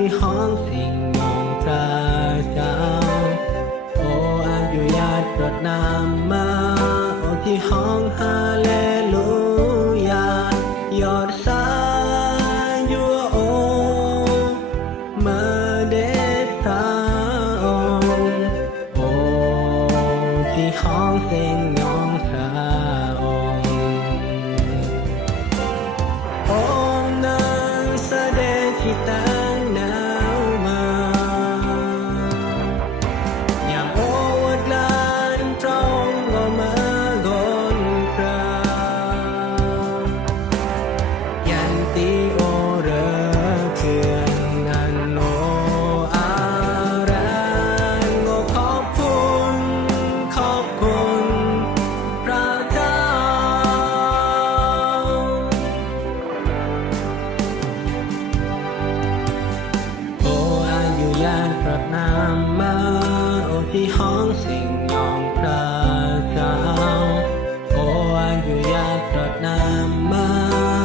ที่ห้องสิ่งยองพระเจ้าโอ้อายุญาติรดน้ำมาโอ้ที่ห้องฮาเลลูยายอดสายยัวโอมาเดตาองโอ้ที่ห้องสิ่งยองพระองค์องค์นั้นแสดงที่ตั้งนาวมายามโอวัดลานตรงก็มากนพระยันติโอเรเคือนนันโนอารันโงขอบคุณพระเจ้าโอ้อายุญาติรดน้ำมาโอ้ที่ห้องสิ่งยองพระเจ้าโอ้อายุญาติรดน้ำมา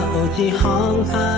โอ้ที่ห้องฮา